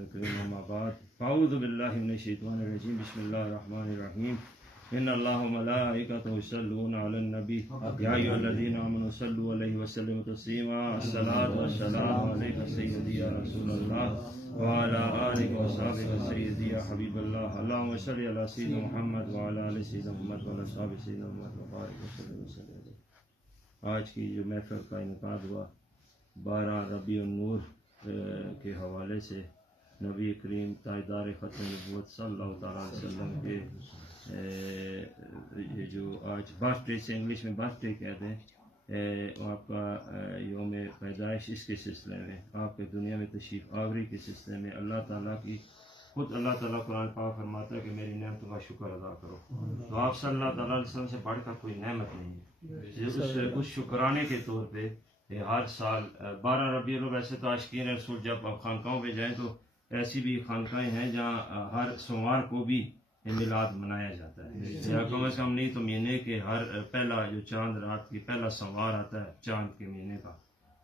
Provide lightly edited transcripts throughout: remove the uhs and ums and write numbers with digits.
أما بعد أعوذ بالله من الشيطان الرجيم بسم الله الرحمن الرحيم إن الله وملائكته يصلون على النبي يا أيها الذين آمنوا صلوا عليه وسلموا تسليما الصلاة والسلام عليك سيدي يا رسول الله وعلى آلك وصحبك سيدي يا حبيب الله اللهم صل على سيدنا محمد وعلى آل سيدنا محمد وعلى أصحاب سيدنا محمد وبارك وسلم. آج کی جو محفل کا انعقاد ہوا 12 ربیع النور کے حوالے سے نبی کریم تاجدار ختم نبوت صلی اللہ تعالیٰ علیہ وسلم کے یہ جو آج برتھ ڈے سے انگلش میں برتھ ڈے کہتے ہیں آپ کا یوم پیدائش اس کے سلسلے میں آپ کے دنیا میں تشریف آوری کے سلسلے میں اللہ تعالیٰ کی خود اللہ تعالیٰ قرآن پاک فرماتا ہے کہ میری نعمتوں کا شکر ادا کرو. تو آپ صلی اللہ تعالیٰ علیہ وسلم سے بڑھ کر کوئی نعمت نہیں ہے. اس شکرانے کے طور پہ ہر سال 12 ربیع الاول ویسے تو عاشقین رسول جب آپ خانقاہوں پہ جائیں تو ایسی بھی خانقاہیں ہیں جہاں ہر سوموار کو بھی میلاد منایا جاتا ہے یا کم از کم نہیں تو مہینے کے ہر پہلا جو چاند رات کی پہلا سوموار آتا ہے چاند کے مہینے کا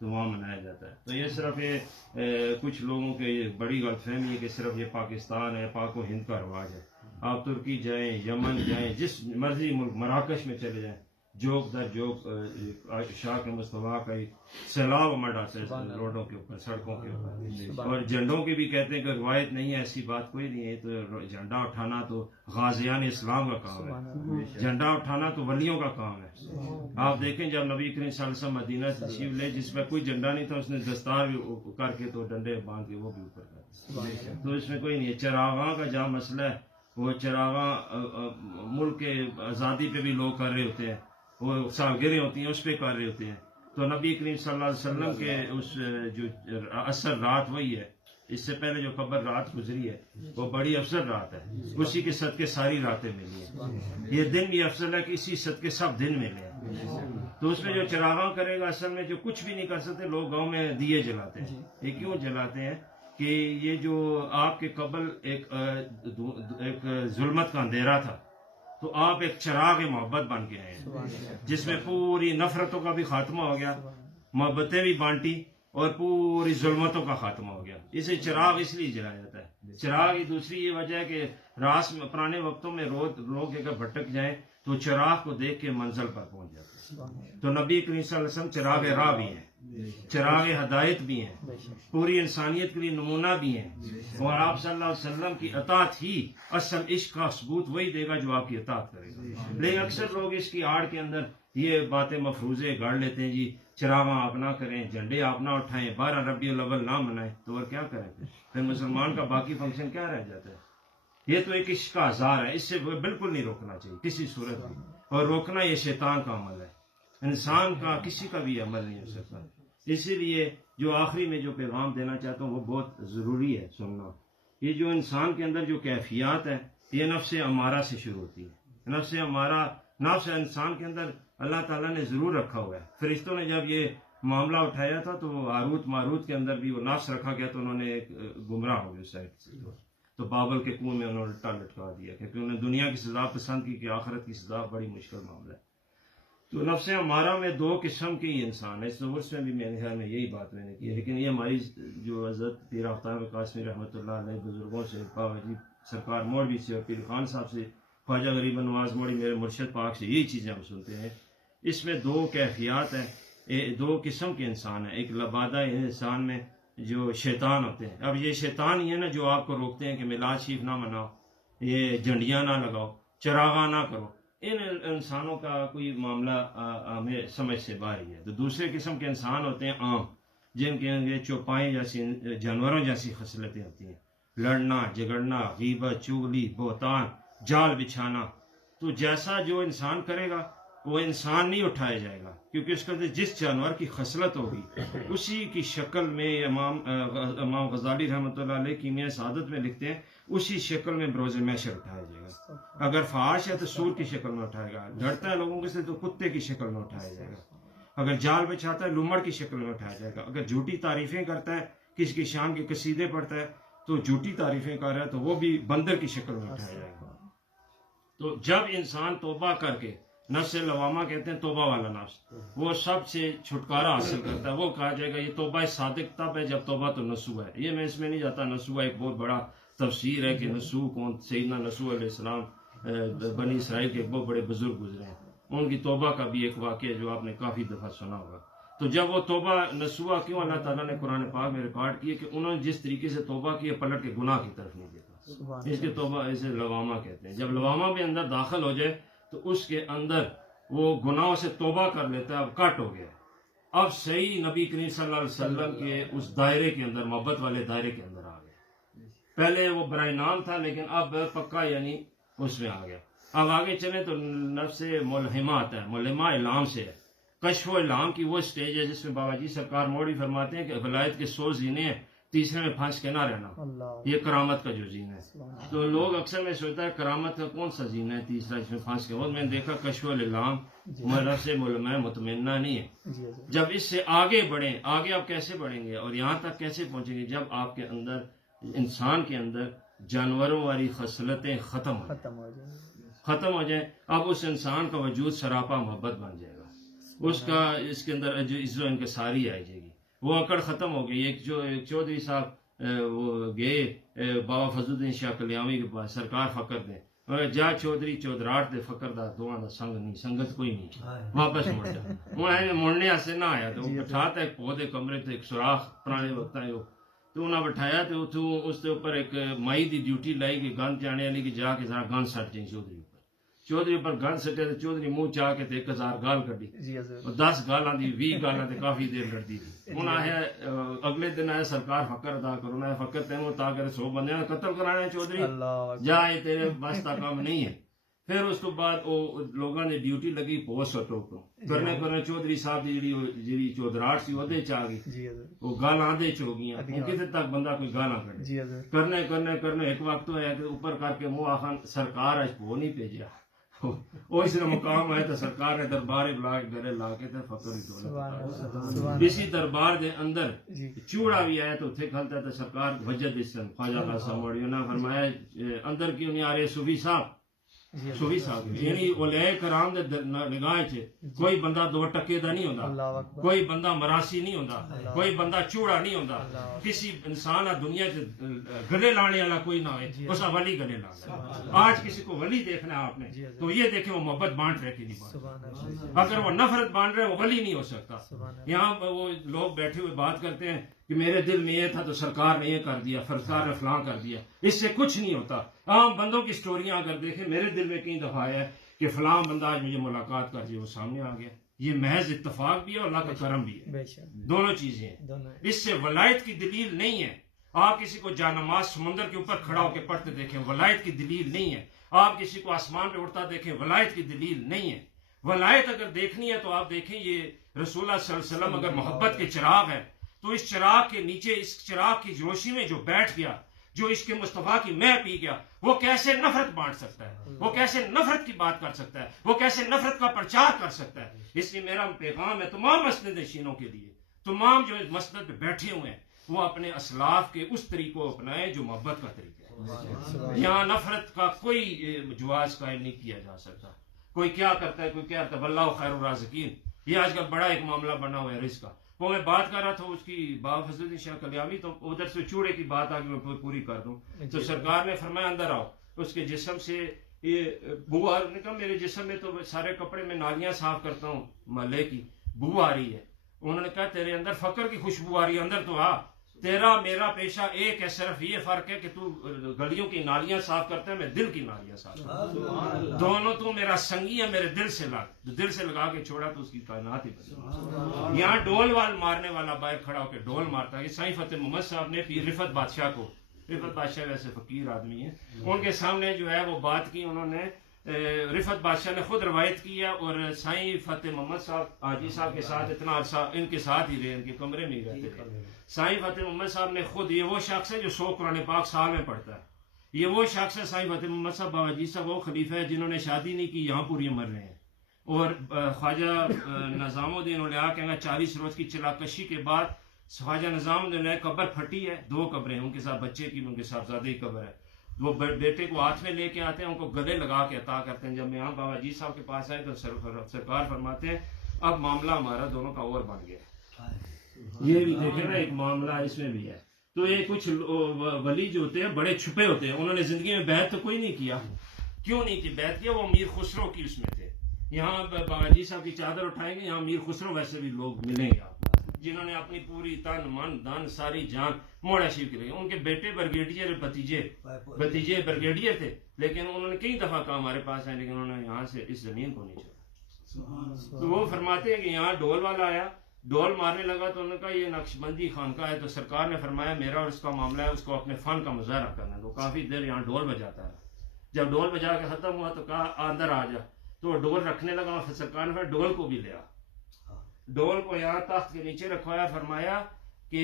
تو وہاں منایا جاتا ہے. تو یہ صرف یہ کچھ لوگوں کے یہ بڑی غلط فہمی ہے کہ صرف یہ پاکستان ہے پاک و ہند کا رواج ہے. آپ ترکی جائیں یمن جائیں جس مرضی ملک مراکش میں چلے جائیں جوک در جوک شاہ کے مصطفیٰ کا ایک سیلاب مر آتا ہے روڈوں کے اوپر سڑکوں کے اوپر. اور جھنڈوں کی بھی کہتے ہیں کہ روایت نہیں ہے ایسی بات کوئی نہیں ہے. تو جھنڈا اٹھانا تو غازیان اسلام کا کام ہے. جھنڈا اٹھانا تو ولیوں کا کام ہے. آپ دیکھیں جب نبی کریم صلی اللہ علیہ وسلم مدینہ تشریف لے جس میں کوئی جھنڈا نہیں تھا اس نے دستار بھی کر کے تو ڈنڈے باندھ کے وہ بھی اوپر کر تو اس میں کوئی نہیں ہے. چراغاں کا جہاں مسئلہ ہے وہ چراغاں ملک کے آزادی پہ بھی لوگ کر رہے ہوتے ہیں وہ سالگرہیں ہوتی ہیں اس پہ کر رہے ہوتے ہیں. تو نبی کریم صلی اللہ علیہ وسلم کے اس جو اثر رات وہی ہے. اس سے پہلے جو قبر رات گزری ہے وہ بڑی افضل رات ہے. اسی کے صدقے ساری راتیں ملی ہیں. یہ دن بھی افضل ہے کہ اسی صدقے سب دن ملے ہیں. تو اس میں جو چراغاں کرے گا اصل میں جو کچھ بھی نہیں کر سکتے لوگ گاؤں میں دیے جلاتے ہیں. یہ کیوں جلاتے ہیں کہ یہ جو آپ کے قبل ایک ظلمت کا اندھیرا تھا تو آپ ایک چراغ محبت بن کے آئے جس میں پوری نفرتوں کا بھی خاتمہ ہو گیا محبتیں بھی بانٹی اور پوری ظلمتوں کا خاتمہ ہو گیا. اسے چراغ اس لیے جلایا جاتا ہے. چراغ کی دوسری یہ وجہ ہے کہ راس میں پرانے وقتوں میں لوگ اگر بھٹک جائیں تو چراغ کو دیکھ کے منزل پر پہنچ جاتے ہیں. تو نبی کریم صلی اللہ علیہ وسلم چراغ راہ بھی ہیں چراغ ہدایت بھی ہیں پوری انسانیت کے لیے نمونہ بھی ہیں. اور آپ صلی اللہ علیہ وسلم کی اطاعت ہی اصل عشق کا ثبوت وہی دے گا جو آپ کی اطاعت کرے گا. لیکن اکثر لوگ اس کی آڑ کے اندر یہ باتیں مفروضے گاڑ لیتے ہیں جی چراغاں آپ نہ کریں جھنڈے آپ نہ اٹھائیں 12 ربیع الاول نہ منائیں تو اور کیا کریں پھر مسلمان کا باقی فنکشن کیا رہ جاتا ہے. یہ تو ایک عشق کا ہزار ہے. اس سے بالکل نہیں روکنا چاہیے کسی صورت میں. اور روکنا یہ شیطان کا عمل ہے انسان کا کسی کا بھی عمل نہیں ہو سکتا. اسی لیے جو آخری میں جو پیغام دینا چاہتا ہوں وہ بہت ضروری ہے سننا. یہ جو انسان کے اندر جو کیفیات ہے یہ نفس امارہ سے شروع ہوتی ہے. نفس امارہ نفس انسان کے اندر اللہ تعالیٰ نے ضرور رکھا ہوا ہے. فرشتوں نے جب یہ معاملہ اٹھایا تھا تو ہاروت ماروت کے اندر بھی وہ نفس رکھا گیا تو انہوں نے ایک گمراہ ہو گئے اس سائڈ سے تو بابل کے کنویں میں انہوں نے لٹکا دیا کیونکہ انہوں نے دنیا کی سزا پسند کی کہ آخرت کی سزا بڑی مشکل معاملہ ہے. تو نفس امارہ میں 2 قسم کے ہی انسان ہے. اس ورس میں بھی میرے خیال میں یہی بات میں نے کی لیکن یہ ہماری جو حضرت پیر آفتاب قاسمی رحمۃ اللہ علیہ بزرگوں سے بابا جی سرکار مولوی سے اور پیر خان صاحب سے خواجہ غریب نواز موڑی میرے مرشد پاک سے یہی چیزیں ہم سنتے ہیں. اس میں 2 کیفیات ہیں 2 قسم کے انسان ہیں. ایک لبادہ انسان میں جو شیطان ہوتے ہیں. اب یہ شیطان ہی ہے نا جو آپ کو روکتے ہیں کہ میلاد شریف نہ مناؤ یہ جھنڈیاں نہ لگاؤ چراغاں نہ کرو. ان انسانوں کا کوئی معاملہ ہمیں سمجھ سے باہر ہی ہے. تو دوسرے قسم کے انسان ہوتے ہیں عام جن کے چوپائیں جیسی جانوروں جیسی خصلتیں ہوتی ہیں. لڑنا جھگڑنا غیبت چغلی بہتان جال بچھانا. تو جیسا جو انسان کرے گا وہ انسان نہیں اٹھایا جائے گا کیونکہ اس کے جس جانور کی خصلت ہوگی اسی کی شکل میں امام غزالی رحمۃ اللہ علیہ کیمیاء سعادت میں لکھتے ہیں اسی شکل میں بروز محشر اٹھایا جائے گا. اگر فحاش ہے تو سور کی شکل میں اٹھائے گا. لڑتا ہے لوگوں کے سے تو کتے کی شکل میں اٹھایا جائے گا. اگر جال بچھاتا ہے لومڑ کی شکل میں اٹھایا جائے گا. اگر جھوٹی تعریفیں کرتا ہے کسی کی شان کے قصیدے پڑھتا ہے تو جھوٹی تعریفیں کر رہا ہے تو وہ بھی بندر کی شکل میں اٹھایا جائے گا. تو جب انسان توبہ کر کے نفس لوامہ کہتے ہیں توبہ والا نفس، وہ سب سے چھٹکارا حاصل کرتا ہے. وہ کہا جائے گا یہ توبہ صادق تب ہے جب توبہ تو نسوح ہے. یہ میں اس میں نہیں جاتا، نسوح ایک بہت بڑا تفسیر ہے کہ نسوح کون. سیدنا نسوح علیہ السلام بنی اسرائیل کے بہت بڑے بزرگ گزرے ہیں، ان کی توبہ کا بھی ایک واقعہ جو آپ نے کافی دفعہ سنا ہوگا. تو جب وہ توبہ نسوح کیوں اللہ تعالیٰ نے قرآن پاک میں ریکارڈ کی ہے کہ انہوں نے جس طریقے سے توبہ کی ہے پلٹ کے گناہ کی طرف نہیں دیکھا. اس کے توبہ اسے لوامہ کہتے ہیں. جب لوامہ بھی اندر داخل ہو جائے تو اس کے اندر وہ گناہوں سے توبہ کر لیتا ہے. اب کٹ ہو گیا، اب صحیح نبی کریم صلی اللہ علیہ وسلم کے اس دائرے کے اندر، محبت والے دائرے کے اندر آ گیا. پہلے وہ برائے نام تھا لیکن اب پکا یعنی اس میں آ گیا. اب آگے چلیں تو نفس ملہمہ آتا ہے. ملہمہ الہام سے ہے. کشف و الہام کی وہ سٹیج ہے جس میں بابا جی سرکار موڑی فرماتے ہیں کہ ولایت کے 100 زینے ہیں، تیسرے میں پھنس کے نہ رہنا. یہ کرامت کا جو زینہ ہے. تو لوگ اکثر میں سوچتا ہے کرامت کا کون سا زینہ ہے تیسرا جس میں پھنس کے. وہ میں نے دیکھا کشف الہام نفس ملہمہ مطمئنہ نہیں ہے. جب اس سے آگے بڑھیں، آگے آپ کیسے بڑھیں گے اور یہاں تک کیسے پہنچیں گے؟ جب آپ کے اندر، انسان کے اندر جانوروں والی خصلتیں ختم ہو جائیں. اب اس انسان کا وجود سراپا محبت بن جائے گا. اس کا اس کے اندر جو عزت و انکساری آئی جائے گی. وہ اکڑ ختم ہو گئی. ایک چودھری صاحب وہ گئے بابا فضل الدین شاہ کلیامی کے پاس، سرکار فقر دے جا چودھری چودراٹ دے فقر دا دواں دا سنگ نہیں، سنگت کوئی نہیں، واپس مڑ جا. وہ مڑنے سے نہ آیا تو وہ بٹھاتا ایک پودے کمرے تے ایک سوراخ پرانے وقت آئے تو انہیں بٹھایا تو اتوں اس کے اوپر ایک مائی دی ڈیوٹی لائی کہ گن چانے والی کہ جا کے ذرا گن سٹ جائیں چودھری اوپر. چودھری پر گن سٹے تو چودھری منہ چاہ کے 1000 گال کڈی، 10 گالاں دی 20 گالاں تے کافی دیر لڑتی تھی. ہوں آیا اگلے دن آیا سرکار فقر ادا کرو. نہ فقر تینوں تا کر 100 بندیاں قتل کرانے چودھری، جا یہ تیرے بس کا کام نہیں ہے. پھر اس تو بعد وہ لوگوں نے ڈیوٹی لگی پوسٹ وٹو کرنے چودھری صاحب کی جی چودراہٹ سی وہ چاہ گئی، وہ گالاں دے چ گئی. کتنے تک بندہ کوئی گالاں کرنے ایک وقت ہوا کہ اوپر کر کے منہ آخان سرکار اج وہ نہیں بھیجا. وہ اس نے مقام آیا تو سرکار نے دربار بلا کے گلے لا کے فقر ہی. اسی دربار دے اندر چوڑا بھی آیا تو اتنے کھلتا تو سرکار وجد اسلام خواجہ خاصا موڑی نے فرمایا اندر کیوں نہیں آ رہے صوفی صاحب یعنی اولیاء کرام دے نگاہ چ کوئی بندہ 2 ٹکے دا نہیں ہوندا، کوئی بندہ مراسی نہیں ہوندا، کوئی بندہ چوڑا نہیں ہوندا. کسی انسان دنیا چ گلے لانے والا کوئی نہ ہوئے اس ولی گلے لانا. آج کسی کو ولی دیکھنا ہے آپ نے تو یہ دیکھیں وہ محبت بانٹ رہے کہ نہیں بانٹ. اگر وہ نفرت بانٹ رہے وہ ولی نہیں ہو سکتا. یہاں وہ لوگ بیٹھے ہوئے بات کرتے ہیں کہ میرے دل میں یہ تھا تو سرکار نے یہ کر دیا، سرکار نے فلاں کر دیا. اس سے کچھ نہیں ہوتا. عام بندوں کی سٹوریاں اگر دیکھیں، میرے دل میں کئی دفعہ ہے کہ فلاں بندہ آج مجھے ملاقات کر دیا، وہ سامنے آ گیا. یہ محض اتفاق بھی ہے اور اللہ کا کرم بھی ہے. دونوں چیزیں ہیں. اس سے ولایت کی دلیل نہیں ہے. آپ کسی کو جانماز سمندر کے اوپر کھڑا ہو کے پڑھتے دیکھیں، ولایت کی دلیل نہیں ہے. آپ کسی کو آسمان پہ اڑتا دیکھیں، ولایت کی دلیل نہیں ہے. ولایت اگر دیکھنی ہے تو آپ دیکھیں یہ رسول اللہ صلی اللہ علیہ وسلم اگر محبت کے چراغ ہے تو اس چراغ کے نیچے، اس چراغ کی روشنی میں جو بیٹھ گیا، جو عشق مصطفیٰ کی میں پی گیا، وہ کیسے نفرت بانٹ سکتا ہے؟ وہ کیسے نفرت کی بات کر سکتا ہے؟ وہ کیسے نفرت کا پرچار کر سکتا ہے؟ اس لیے میرا پیغام ہے تمام مسجد نشینوں کے لیے، تمام جو مسجد پہ بیٹھے ہوئے ہیں وہ اپنے اسلاف کے اس طریقے کو اپنائیں جو محبت کا طریقہ ہے. یہاں نفرت کا کوئی جواز قائم نہیں کیا جا سکتا. کوئی کیا کرتا ہے، کوئی کیا کرتا ہے، واللہ خیر الرازقین. یہ آج کل بڑا ایک معاملہ بنا ہوا ہے رزق کا. وہ میں بات کر رہا تھا اس کی بابا فضل الدین شاہ کلیامی، تو ادھر سے چوڑے کی بات آگے میں پوری کر دوں تو سرکار نے فرمایا اندر آؤ. اس کے جسم سے یہ بو آ رہی، کہا میرے جسم میں تو سارے کپڑے میں نالیاں صاف کرتا ہوں، محلے کی بو آ رہی ہے. انہوں نے کہا تیرے اندر فقر کی خوشبو آ رہی ہے، اندر تو آ. تیرا میرا پیشہ ایک ہے، صرف یہ فرق ہے کہ تو گلیوں کی نالیاں صاف کرتا ہے، میں دل کی نالیاں صاف کرتا ہوں. دونوں تو میرا سنگی ہے، میرے دل سے لگ، دل سے لگا کے چھوڑا تو اس کی کائنات ہی بدل. یہاں ڈول وال مارنے والا باہر کھڑا ہو کے ڈول مارتا ہے. سائیں فتح محمد صاحب نے پھر رفت بادشاہ کو، رفت بادشاہ ویسے فقیر آدمی ہیں، ان کے سامنے جو ہے وہ بات کی. انہوں نے رفت بادشاہ نے خود روایت کی ہے اور سائیں فتح محمد صاحب حاجی صاحب کے ساتھ اتنا عرصہ ان کے ساتھ ہی رہے، ان کے کمرے میں ہی رہتے تھے. سائیں فتح محمد صاحب نے خود، یہ وہ شخص ہے جو 100 قرآن پاک سال میں پڑھتا ہے. یہ وہ شخص ہے سائیں فتح محمد صاحب بابا جی صاحب، وہ خلیفہ ہے جنہوں نے شادی نہیں کی، یہاں پوری مر رہے ہیں. اور خواجہ نظام الدین اولیاء کہنا 40 روز کی چلاکشی کے بعد خواجہ نظام الدین قبر پھٹی ہے، 2 قبریں، ان کے ساتھ بچے کی، ان کے صاحبزادے کی قبر ہے. وہ بیٹے کو ہاتھ میں لے کے آتے ہیں، ان کو گلے لگا کے عطا کرتے ہیں. جب میں بابا جی صاحب کے پاس آئے تو سرکار فرماتے ہیں اب معاملہ ہمارا دونوں کا اور بن گیا. یہ بھی دیکھیں نا ایک معاملہ اس میں بھی ہے. تو یہ کچھ ولی جو ہوتے ہیں بڑے چھپے ہوتے ہیں، انہوں نے زندگی میں بیعت تو کوئی نہیں کیا. کیوں نہیں کی بیعت کیا؟ وہ امیر خسرو کی اس میں تھے. یہاں بابا جی صاحب کی چادر اٹھائیں گے، یہاں امیر خسرو ویسے بھی لوگ ملیں گے آپ کو، جنہوں نے اپنی پوری تن من دھن ساری جان موڑا شریف کی لگی. ان کے بیٹے بریگیڈیئر بھتیجے بریگیڈیئر تھے، لیکن انہوں نے کئی دفعہ کہا ہمارے پاس آئے، لیکن انہوں نے یہاں سے اس زمین کو نہیں چھوڑا. تو وہ فرماتے ہیں کہ یہاں ڈھول والا آیا، ڈھول مارنے لگا تو انہوں نے کہا یہ نقشبندی خانقاہ ہے. تو سرکار نے فرمایا میرا اور اس کا معاملہ ہے، اس کو اپنے فن کا مظاہرہ کرنا. تو کافی دیر یہاں ڈھول بجاتا ہے. جب ڈھول بجا کے ختم ہوا تو کہا اندر آ جا. تو وہ ڈھول رکھنے لگا، سرکار نے ڈھول کو بھی لیا، ڈھول کو یہاں تخت کے نیچے رکھوایا. فرمایا کہ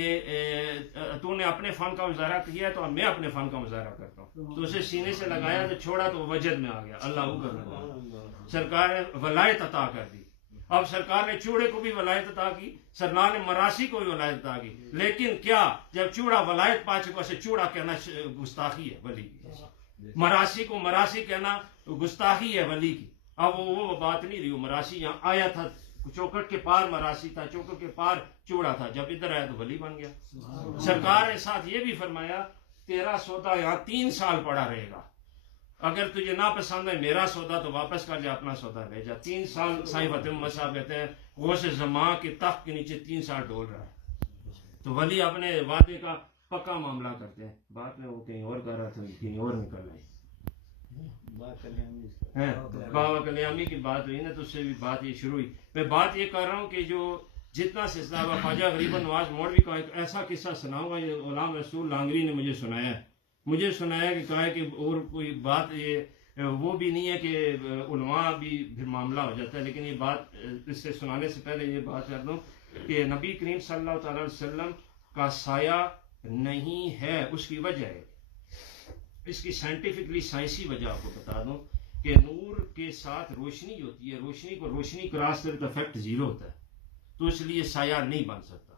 تو نے اپنے فن کا مظاہرہ کیا ہے تو میں اپنے فن کا مظاہرہ کرتا ہوں. تو اسے سینے سے لگایا تو چھوڑا تو وجد میں آ گیا. اللہ کرنے لگا. سرکار نے ولایت عطا کر دی. اب سرکار نے چوڑے کو بھی ولایت عطا کی، سرکار نے مراسی کو بھی ولایت عطا کی. لیکن کیا جب چوڑا ولایت پا چکا سے چوڑا کہنا گستاخی ہے ولی کی، مراسی کو مراسی کہنا گستاخی ہے ولی کی. اب وہ بات نہیں رہی. وہ مراسی یہاں آیا تھا، چوکٹ کے پار مراسی تھا، چوکٹ کے پار چوڑا تھا. جب ادھر آیا تو ولی بن گیا. سرکار نے ساتھ یہ بھی فرمایا تیرا سودا یہاں 3 سال پڑا رہے گا، اگر تجھے نہ پسند ہے میرا سودا تو واپس کر جا، اپنا سودا لے جا. 3 سال سائیں فتح محمد صاحب کہتے ہیں غوث زمان کے تخت کے نیچے 3 سال ڈول رہا ہے. تو ولی اپنے وعدے کا پکا معاملہ کرتے ہیں. بات میں وہ کہیں اور کر رہا تھا، کہیں اور نکل رہی. بابا کلیامی کی بات ہوئی نا تو اس سے بھی بات یہ شروع ہوئی. میں بات یہ کر رہا ہوں کہ جو جتنا سلسلہ خواجہ غریب نواز مولوی کا ایک ایسا قصہ سناؤں گا یہ غلام رسول لانگری نے مجھے سنایا کہ کہا ہے کہ اور کوئی بات یہ وہ بھی نہیں ہے کہ علماء بھی پھر معاملہ ہو جاتا ہے. لیکن یہ بات اس سے سنانے سے پہلے یہ بات کر دوں کہ نبی کریم صلی اللہ تعالی وسلم کا سایہ نہیں ہے. اس کی وجہ ہے، اس کی سائنٹیفکلی سائنسی وجہ آپ کو بتا دوں کہ نور کے ساتھ روشنی ہوتی ہے، روشنی کو روشنی کراس کرے تو افیکٹ 0 ہوتا ہے. تو اس لیے سایہ نہیں بن سکتا.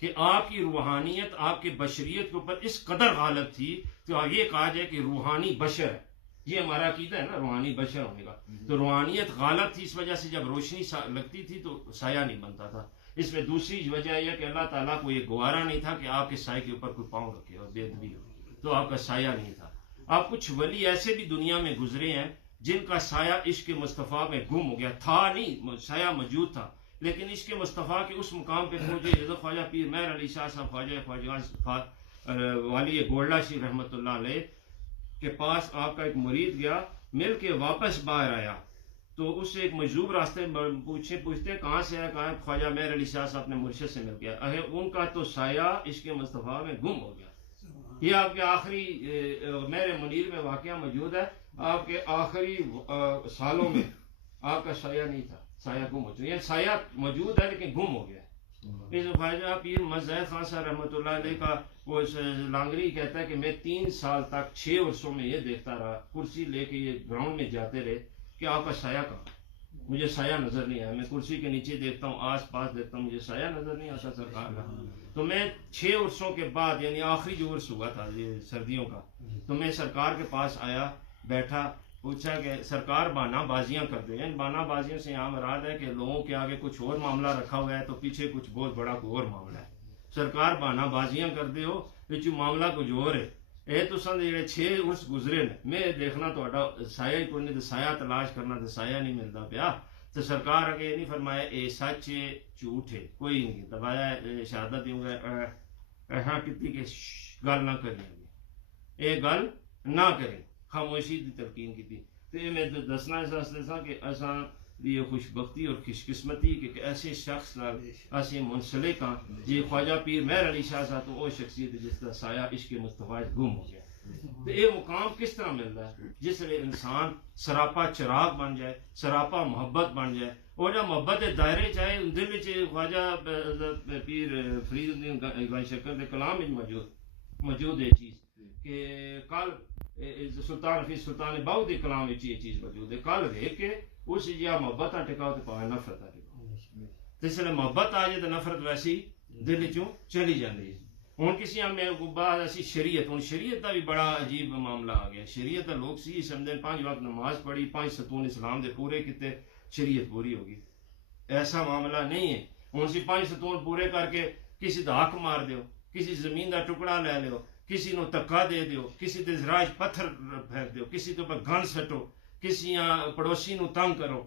کہ آپ کی روحانیت آپ کے بشریت کے اوپر اس قدر غالب تھی تو یہ کہا جائے کہ روحانی بشر ہے. یہ ہمارا عقیدہ ہے نا، روحانی بشر ہونے کا. تو روحانیت غالب تھی، اس وجہ سے جب روشنی لگتی تھی تو سایہ نہیں بنتا تھا. اس میں دوسری وجہ یہ کہ اللہ تعالیٰ کو یہ گوارا نہیں تھا کہ آپ کے سائے کے اوپر کوئی پاؤں رکھے اور بے ادبی ہو، تو آپ کا سایہ نہیں تھا. آپ کچھ ولی ایسے بھی دنیا میں گزرے ہیں جن کا سایہ عشق مصطفیٰ میں گم ہو گیا تھا. نہیں، سایہ موجود تھا لیکن عشق مصطفیٰ کے اس مقام پہ پہنچے. حضرت خواجہ پیر مہر علی شاہ صاحب خواجہ والی گولڈا شیخ رحمۃ اللہ علیہ کے پاس آپ کا ایک مرید گیا، مل کے واپس باہر آیا تو اس سے ایک مجذوب راستے پوچھتے کہاں سے آیا؟ کہا خواجہ مہر علی شاہ صاحب نے مرشد سے مل گیا. ان کا تو سایہ عشق مصطفیٰ میں گم ہو گیا. یہ آپ کے آخری میرے منیر میں واقعہ موجود ہے. آپ کے آخری سالوں میں آپ کا سایہ نہیں تھا، سایہ گم ہو چکا. یہ سایہ موجود ہے لیکن گم ہو گیا. اس خواجہ پیر مزید خان صاحب رحمۃ اللہ علیہ کا وہ لانگری کہتا ہے کہ میں 3 سال تک 6 عرصوں میں یہ دیکھتا رہا، کرسی لے کے یہ گراؤنڈ میں جاتے رہے کہ آپ کا سایہ کہاں. مجھے سایہ نظر نہیں آیا. میں کرسی کے نیچے دیکھتا ہوں، آس پاس دیکھتا ہوں، مجھے سایہ نظر نہیں آتا سرکار کا. تو میں 6 عرصوں کے بعد یعنی آخری جو عرص ہوا تھا یہ سردیوں کا، تو میں سرکار کے پاس آیا، بیٹھا، پوچھا کہ سرکار بانا بازیاں کر دیں. یعنی بانا بازیوں سے یہاں مراد ہے کہ لوگوں کے آگے کچھ اور معاملہ رکھا ہوا ہے تو پیچھے کچھ بہت بڑا کوئی اور معاملہ ہے. سرکار بانا بازیاں کر دے ہو پچھو معاملہ کچھ اور ہے. اے تو سن جڑے 6 عرص گزرے نے میں دیکھنا تو سایہ ہی کوئی نہیں، تو سایہ تلاش کرنا تو سایہ نہیں ملتا پیا. تو سرکار اگے یہ نہیں فرمایا اے سچ ہے جھوٹ ہے کوئی نہیں دبایا شہادت دوں گا ایسا کتی کہ گل نہ کریں گے، اے گل نہ کریں، خاموشی کی تلقین کی تھی. تو یہ میں دسنا اس واسطے تھا کہ ایسا یہ خوش بختی اور خوش قسمتی کہ ایسے شخص ایسے منسلک ہاں جی خواجہ پیر مہر علی شاہ صاحب تو وہ شخصیت جس کا سایہ عشق مصطفیٰ گم ہو گیا. تو یہ مقام کس طرح ملتا ہے؟ جس میں انسان سراپا چراغ بن جائے، سراپا محبت بن جائے، اور جب محبت دائرے چاہے دل خواجہ پیر فرید الدین شکر کے کلام موجود ہے چیز کہ کل سلطان حفیظ سلطان باؤ کے کلام یہ چیز موجود ہے. کل رہ کے اس جہاں محبت ٹکاؤ تو پاوے نفرت ٹکاؤ. تو اس لیے محبت آ جائے تو نفرت ویسی دل چوں چلی جاتی ہے. ہوں کسی میں بعد اسی شریعت ہوں شریعت کا بھی بڑا عجیب معاملہ آ گیا. شریعت کا لوگ سی سمجھتے 5 وقت نماز پڑھی 5 ستون اسلام دے پورے کیتے شریعت پوری ہوگی. ایسا معاملہ نہیں ہے. ہوں سی 5 ستون پورے کر کے کسی دا حق مار دیو, کسی زمین دا ٹکڑا لے لو, کسی نو تکا دے دیو, کسی دے زراج پتھر پھینک دیو, کسی تو پر گن سٹو, کسی پڑوسی نو تنگ کرو,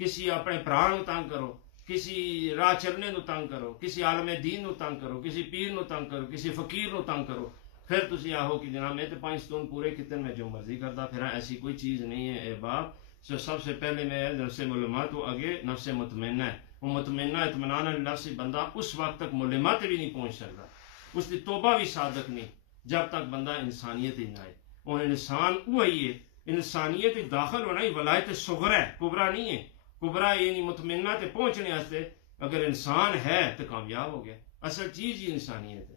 کسی اپنے بھرا نو تنگ کرو, کسی راہ چلنے نو تنگ کرو, کسی عالم دین نو تنگ کرو, کسی پیر نو تنگ کرو, کسی فقیر نو تنگ کرو. پھر تسی آہو کہ جناب میں تو 5 ستون پورے کتنے میں جو مرضی کرتا. پھر ایسی کوئی چیز نہیں ہے. اے باپ سب سے پہلے میں نفس ملمہ تو آگے نفس مطمئنہ ہے. وہ مطمئنہ اطمینان اللہ سے بندہ اس وقت تک ملمہ تے بھی نہیں پہنچ سکتا, اس کی توبہ بھی صادق نہیں جب تک بندہ انسانیت ہی نہ آئے. اور انسان وہی ہے, انسانیت داخل ہونا ہی ولایت صغرا ہے, کبرا نہیں ہے. کبرا یعنی مطمئنہ تے پہنچنے واسطے اگر انسان ہے تو کامیاب ہو گیا. اصل چیز ہی انسانیت ہے.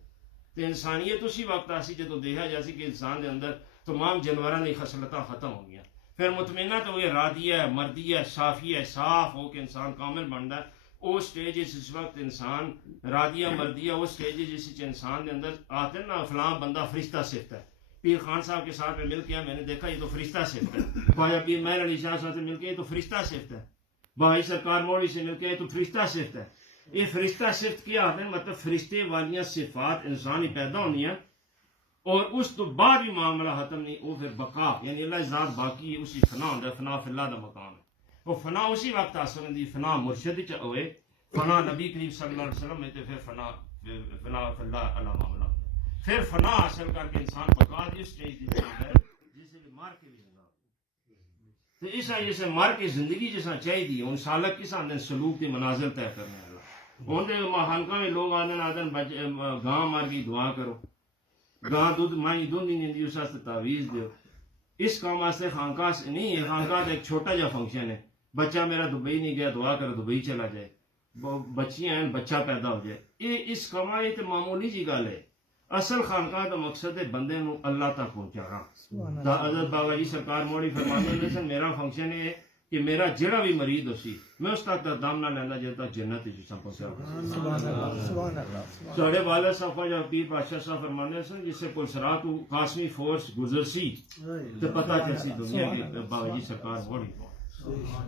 تو انسانیت اسی وقت آسی جدو دیکھا جاسی کہ انسان دے اندر تمام جانوراں دی خصلتاں ختم ہو گیا. پھر مطمئنہ تو وہ راضیہ ہے, مردیہ ہے, صافی ہے, صاف ہو کے انسان کامل بنتا ہے. وہ سٹیج اس وقت انسان راضیہ مردیہ, وہ سٹیج جس انسان دے اندر آتے ہیں نا فلاں بندہ فرشتہ صفت ہے. پیر خان صاحب کے ساتھ میں مل کے میں نے دیکھا یہ تو فرشتہ صفت ہے. خواجہ پیر مہر علی شاہ صاحب سے مل کے یہ تو فرشتہ صفت ہے. بھائی سرکار موڑی سے مل کے یہ تو فرشتہ صفت ہے. یہ فرشتہ صفت کیا آتے ہیں, مطلب فرشتے والیاں صفات انسانی پیدا ہونی ہیں اور اس تو بعد بھی معاملہ ختم نہیں. وہ پھر بقا یعنی اللہ ذات باقی ہے, اسی فنا ہوتا ہے. فنا فی اللہ دا مقام ہے. وہ فنا اسی وقت حاصل ہوتی, فنا مرشد چ ہوئے, فنا نبی کریم صلی اللہ علیہ وسلم میں, پھر فنا فی اللہ علی معاملہ. پھر فنا حاصل کر کے انسان بقا دی اسٹیج دی ہے جسے مار کے بھی زندہ تو اس جیسے مر کے زندگی جیسا چاہیے. ان سالک کس آدھے سلوک کے منازل طے کرنے والا. اندر خانقاہ میں لوگ آدھے گاں مر گئی دعا کرو, گاں دودھ مائی دودھ نہیں دی اس واسطے تعویذ دیو. اس کام واسطے خانقاہ نہیں ہے. خانقاہ ایک چھوٹا جا فنکشن ہے. بچہ میرا دبئی نہیں گیا, دعا کرو دبئی چلا جائے, بچیاں ہیں بچہ پیدا ہو جائے. یہ اس کما یہ تو معمولی جی گل ہے. اصل خانقاہ کا مقصد ہے بندے نو اللہ تک پہنچانا. حضرت بابا جی سرکار موڑی فرماتے ہیں میرا فنکشن ہے کہ میرا جڑا بھی مریض ہو سی میں اس تک دم نہ لینا جب تک جنت پہنچا. ساڑھے والد صاحب یا پیر بادشاہ صاحب فرمانے ہیں جس سے پلسرات قاسمی فورس گزر سی تو پتہ چلسی دنیا کی بابا جی سرکار موڑی کو.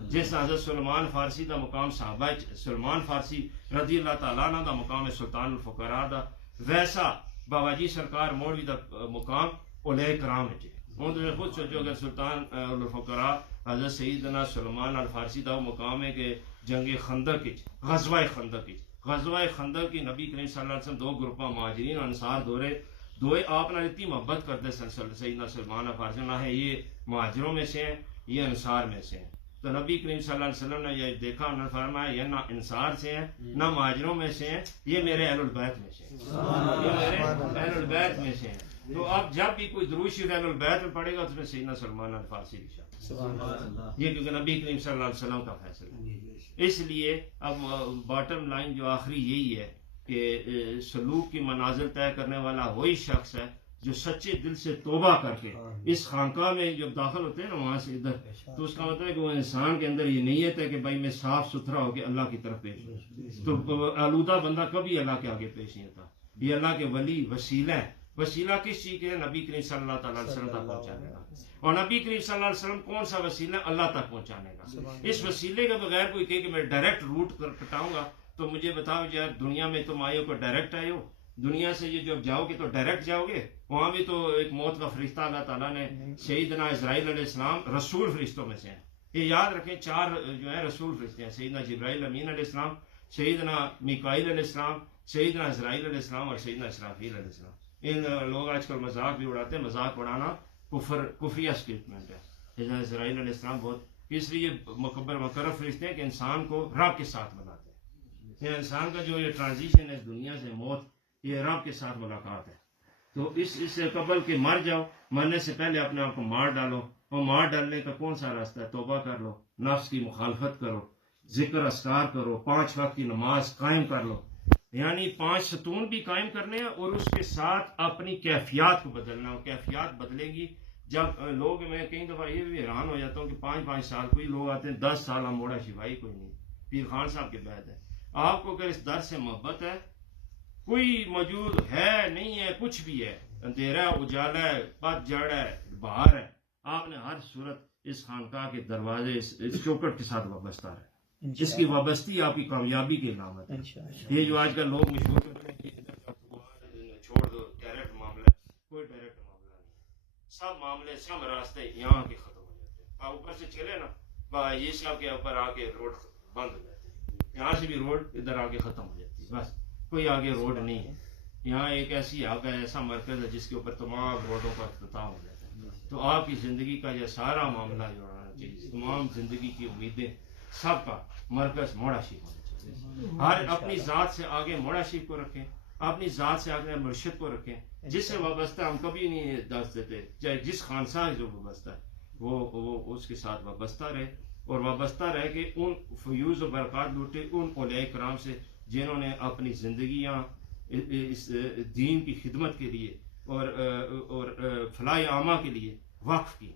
جس حضرت سلمان فارسی دا مقام صحابہ سلمان فارسی رضی اللہ تعالیٰ عنہ دا مقام ہے سلطان الفقراء دا, ویسا بابا جی سرکار موڑوی دا مقام اولیاء کرام ہے. ہوں تمہیں خود سوچو اگر سلطان الفقراء حضرت سیدنا سلمان الفارسی دا مقام ہے کہ جنگ خندق غزوہ خندق کی نبی کریم صلی اللہ علیہ وسلم 2 گروپاں مہاجرین انصار دوئے آپ نے اتنی محبت کرتے سیدنا سلمان الفارسی نہ ہے یہ مہاجروں میں سے ہیں یہ انصار میں سے ہیں. تو نبی کریم صلی اللہ علیہ وسلم نے یہ دیکھا, انہوں نے فرمایا یہ نہ انصار سے ہیں نہ مہاجروں میں سے ہیں, یہ میرے اہل البیت میں سے ہیں, یہ میرے اہل البیت میں سے ہیں. تو اب جب بھی کوئی درود شریف اہل البیت میں پڑھے گا اس میں سیدنا سلمان الفارسی بھی شامل, یہ کیونکہ نبی کریم صلی اللہ علیہ وسلم کا فیصلہ ہے. اس لیے اب باٹم لائن جو آخری یہی ہے کہ سلوک کی منازل طے کرنے والا وہی شخص ہے جو سچے دل سے توبہ کر کے اس خانقاہ میں جب داخل ہوتے ہیں نا وہاں سے ادھر, تو اس کا مطلب ہے کہ وہ انسان کے اندر یہ نیت ہے کہ بھائی میں صاف ستھرا ہو کے اللہ کی طرف پیش ہوں. تو آلودہ بندہ کبھی اللہ کے آگے پیش نہیں ہوتا. یہ اللہ کے ولی وسیلہ ہے. وسیلہ کس چیز کے ہے؟ نبی کریم صلی اللہ تعالیٰ علیہ وسلم تک پہنچانے کا. اور نبی کریم صلی اللہ علیہ وسلم کون سا وسیلہ ہے؟ اللہ تک پہنچانے کا. اس وسیلے کے بغیر کوئی کہے کہ میں ڈائریکٹ روٹ کٹاؤں گا تو مجھے بتاؤ یار دنیا میں تم آئے ہو کو ڈائریکٹ آئے ہو, دنیا سے یہ جب جاؤ گے تو ڈائریکٹ جاؤ گے, وہاں بھی تو ایک موت کا فرشتہ اللہ تعالیٰ نے سیدنا اسرائیل علیہ السلام رسول فرشتوں میں سے ہیں. یہ یاد رکھیں 4 جو ہیں رسول فرشتے ہیں, سیدنا جبرائیل امین علیہ السلام, سیدنا میکائیل علیہ السلام, سیدنا اسرائیل علیہ السلام اور سیدنا اسرافیل علیہ السلام. ان لوگ آج کل مذاق بھی اڑاتے ہیں, مذاق اڑانا کفریہ اسٹیٹمنٹ ہے. سیدنا اسرائیل علیہ السلام بہت اس لیے مقرر فرشتے ہیں کہ انسان کو رب کے ساتھ ملاتے ہیں. یہ انسان کا جو یہ ٹرانزیشن ہے دنیا سے موت, یہ رب کے ساتھ ملاقات ہے. تو اس سے قبل کہ مر جاؤ, مرنے سے پہلے اپنے آپ کو مار ڈالو. اور مار ڈالنے کا کون سا راستہ ہے؟ توبہ کر لو, نفس کی مخالفت کرو, ذکر اذکار کرو, 5 وقت کی نماز قائم کر لو. یعنی 5 ستون بھی قائم کرنے ہیں اور اس کے ساتھ اپنی کیفیات کو بدلنا. اور کیفیات بدلے گی جب لوگ, میں کئی دفعہ یہ بھی حیران ہو جاتا ہوں کہ 5 سال کوئی لوگ آتے ہیں 10 سال موڑا شفائی کوئی نہیں. پیر خان صاحب کے بعد ہے. آپ کو اگر اس در سے محبت ہے, کوئی موجود ہے نہیں ہے، کچھ بھی ہے، اندھیرا ہے، اجالا ہے، پت جڑ ہے، بہار ہے، آپ نے ہر صورت اس خانقاہ کے دروازے اس چوکٹ کے ساتھ وابستہ ہے. اس کی وابستی آپ کی کامیابی کی علامت ہے. یہ جو آج کل لوگ مشہور کرتے ہیں کہ ادھر کا چھوڑ دو، ڈائریکٹ معاملہ ہے، کوئی ڈائریکٹ معاملہ نہیں. سب معاملے، سب راستے یہاں کے ختم ہو جاتے ہیں. آپ اوپر سے چلے نا، یہ صاحب کے اوپر آ کے روڈ بند ہو جاتے ہیں، یہاں سے بھی روڈ ادھر آ کے ختم ہو جاتی ہے. بس کوئی آگے روڈ نہیں ہے. یہاں ایک ایسی آگا ہے، ایسا مرکز ہے جس کے اوپر تمام روڈوں کا اختتام ہو جاتا ہے. تو آپ کی زندگی کا یہ سارا معاملہ جو ہونا چاہیے، تمام زندگی کی امیدیں، سب کا مرکز موڑا شریف ہونا چاہیے. ہر اپنی ذات سے آگے موڑا شریف کو رکھیں، اپنی ذات سے آگے مرشد کو رکھیں. جس سے وابستہ ہم کبھی نہیں دست دیتے، چاہے جس خانساہ جو وابستہ ہے وہ اس کے ساتھ وابستہ رہے، اور وابستہ رہ کے ان فیوز و برکات لوٹے ان اولیاء کرام سے جنہوں نے اپنی زندگیاں اس دین کی خدمت کے لیے اور فلاح عامہ کے لیے وقف کی.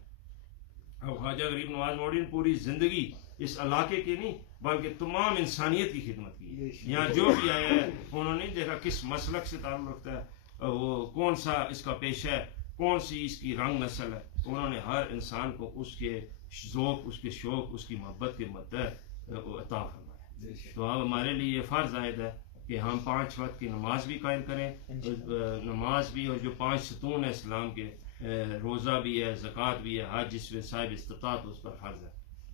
اب خواجہ غریب نواز موڑی نے پوری زندگی اس علاقے کی نہیں بلکہ تمام انسانیت کی خدمت کی. یہاں جو بھی آیا ہے انہوں نے دیکھا کس مسلک سے تعلق رکھتا ہے، وہ کون سا اس کا پیشہ ہے، کون سی اس کی رنگ نسل ہے. انہوں نے ہر انسان کو اس کے ذوق، اس کے شوق، اس کی محبت کے مطابق عطا فرمایا. تو اب ہمارے لیے یہ فرض عائد ہے کہ ہم 5 وقت کی نماز بھی قائم کریں، نماز بھی، اور جو 5 ستون ہے اسلام کے، روزہ بھی ہے، زکوٰۃ بھی ہے، حج جس میں صاحب استطاعت اس پر فرض ہے،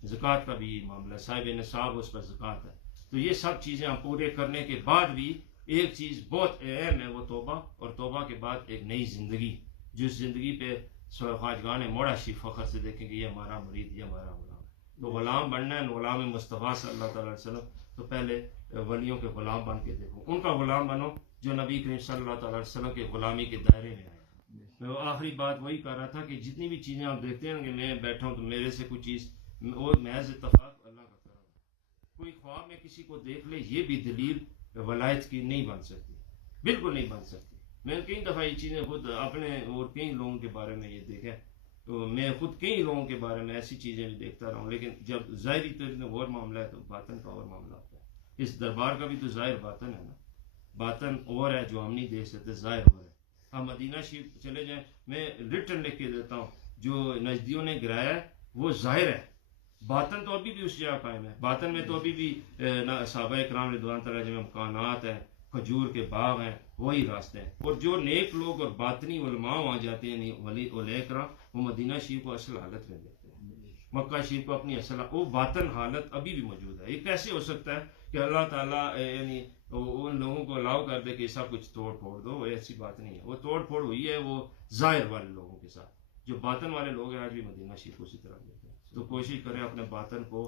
زکوٰۃ کا بھی معاملہ ہے، صاحب نصاب اس پر زکوٰۃ ہے. تو یہ سب چیزیں ہم پورے کرنے کے بعد بھی ایک چیز بہت اہم ہے، وہ توبہ، اور توبہ کے بعد ایک نئی زندگی، جس زندگی پہ خواجگان موڑا شریف فخر سے دیکھیں کہ یہ ہمارا مرید، یہ ہمارا غلام. تو غلام بننا ہے، غلام مصطفیٰ صلی اللہ تعالیٰ علیہ وسلم، تو پہلے ولیوں کے غلام بن کے دیکھو، ان کا غلام بنو جو نبی کریم صلی اللہ تعالیٰ علیہ وسلم کے غلامی کے دائرے میں آئے. میں آخری بات وہی کر رہا تھا کہ جتنی بھی چیزیں آپ دیکھتے ہیں کہ میں بیٹھا ہوں تو میرے سے کوئی چیز، وہ محض اتفاق اللہ کا کرم ہے. کوئی خواب میں کسی کو دیکھ لے، یہ بھی دلیل ولایت کی نہیں بن سکتی، بالکل نہیں بن سکتی. میں نے کئی دفعہ یہ چیزیں خود اپنے اور کئی لوگوں کے بارے میں یہ دیکھا، تو میں خود کئی لوگوں کے بارے میں ایسی چیزیں بھی دیکھتا رہا ہوں، لیکن جب ظاہری طور پر اور معاملہ ہے تو باطن کا اور معاملہ ہوتا ہے. اس دربار کا بھی تو ظاہر باطن ہے نا، باطن اور ہے جو ہم نہیں دیکھ سکتے، ظاہر اور ہے. ہم مدینہ شریف چلے جائیں، میں ریٹن لکھ کے دیتا ہوں، جو نجدیوں نے گرایا ہے وہ ظاہر ہے، باطن تو ابھی بھی اس جگہ قائم ہے. باطن میں تو ابھی بھی صحابہ کرام رضوان تعالیٰ جو مکانات ہیں، کھجور کے باغ ہیں، وہی راستے ہیں. اور جو نیک لوگ اور باطنی علماء وہاں جاتے ہیں، ولی اولیاء کرام، وہ مدینہ شریف کو اصل حالت میں دیکھتے ہیں، مکہ شریف کو اپنی اصل، وہ باطن حالت ابھی بھی موجود ہے. یہ کیسے ہو سکتا ہے کہ اللہ تعالیٰ یعنی ان لوگوں کو الاؤ کر دے کہ سب کچھ توڑ پھوڑ دو؟ وہ ایسی بات نہیں ہے. وہ توڑ پھوڑ ہوئی ہے وہ ظاہر والے لوگوں کے ساتھ، جو باطن والے لوگ ہیں آج بھی مدینہ شریف کو اسی طرح دیتے ہیں. تو کوشش کریں اپنے باطن کو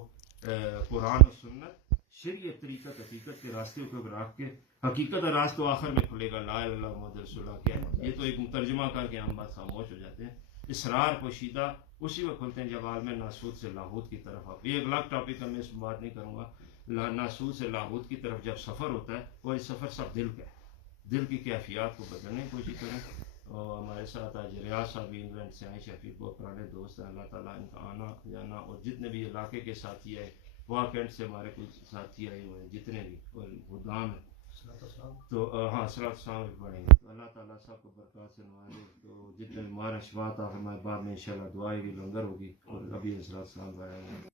قرآن و سنت، شریعت، طریقت، حقیقت کے راستے کو رکھ کے، حقیقت اور راز تو آخر میں کھلے گا، لا الہ الا اللہ محمد رسول اللہ کیا ہے، یہ تو ایک ترجمہ کر کے ہم بات خاموش ہو جاتے ہیں. اسرار پوشیدہ اسی وقت کھلتے ہیں جب عالم ناسوت سے لاہوت کی طرف آپ، یہ ایک الگ ٹاپک ہے، میں اس میں بات نہیں کروں گا. ناسوت سے لاہوت کی طرف جب سفر ہوتا ہے، وہ سفر سب دل کا ہے، دل کی کیفیات کو بدلنے کی کوشش کریں. اور ہمارے ساتھ آج ریاض صاحب انگلینڈ سے آئے، شفیق بہت پرانے دوست ہیں، اللہ تعالیٰ ان کا آنا جانا، اور جتنے بھی علاقے کے ساتھی آئے، وہاں کینٹ سے ہمارے کچھ ساتھی آئے ہوئے ہیں جتنے بھی، اور خدام ہیں، تو ہاں صلاۃ السلام بھی پڑھیں گے. تو اللہ تعالیٰ سب کو برکات سے نوازے. تو جتنے ہمارا شفاعت ہمارے بعد میں انشاءاللہ دعائیں بھی لنگر ہوگی، اور ابھی صلاۃ السلام پڑھیں گے.